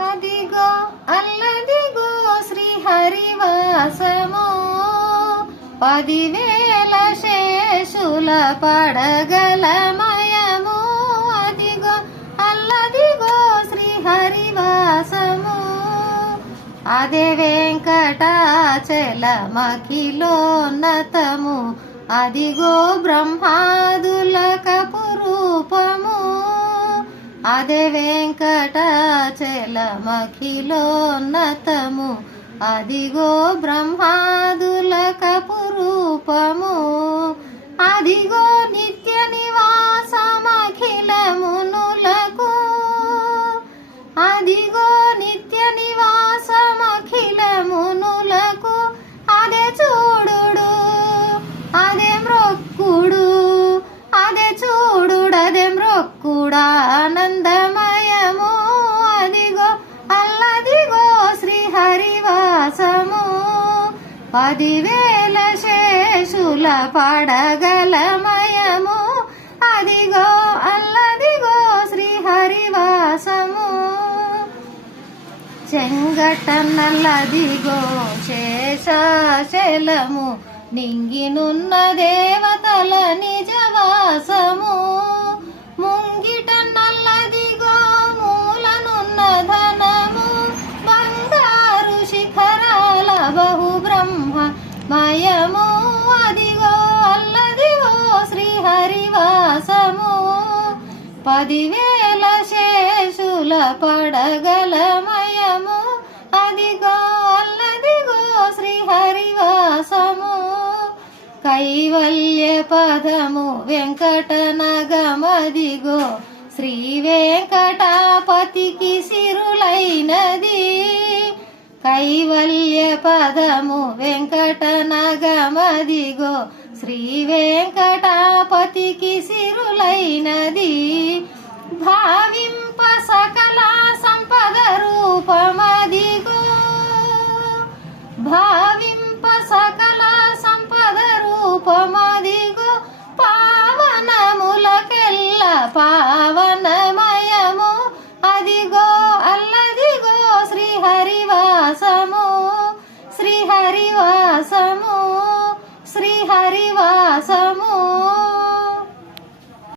అదిగో అల్లదిగో శ్రీహరివాసము 10,000 శేషుల పడగలమయము. అదిగో అల్లదిగో శ్రీహరివాసము అదే వెంకటాచలమఖిలోన్నతము. అదిగో బ్రహ్మాదులకపు రూపము అదే వెంకటాచలమఖిలోన్నతము. అదిగో బ్రహ్మాదులకపు రూపము అదిగో నిత్య నివాసమఖిలమునులకు. అదిగో నిత్య నివాసమఖిలమునులకు. అదే చూడుడు అదే మ్రొక్కుడు అదే చూడుడు అదే మ్రొక్కుడా ఆనందమయము. అదిగో అల్లదిగో శ్రీహరివాసము 10,000 శేషుల పడగలమయము. అదిగో అల్లదిగో శ్రీహరివాసము చెంగట నల్లదిగో శేషాచలము నింగినున్న దేవతల నిజవాసము. ముంగిట నల్లదిగో మూలనున్న ధనము బంగారు శిఖరాల బహుబ్రహ్మమయము. అదిగో అల్లదిగో శ్రీహరివాసము 10,000 శేషుల పడగలమయము. అదిగో అల్లదిగో శ్రీహరివాసము కైవల్య పదము వెంకటనగమదిగో శ్రీ వెంకటాపతికి సిరులైనది. కైవల్య పదము వెంకటనగమదిగో శ్రీ వెంకటాపతికి సిరులైనది. భావింప సకల సంపద రూపమదిగో భావింప సకల సంపద రూపమదిగో పావనములకెల్ల పావన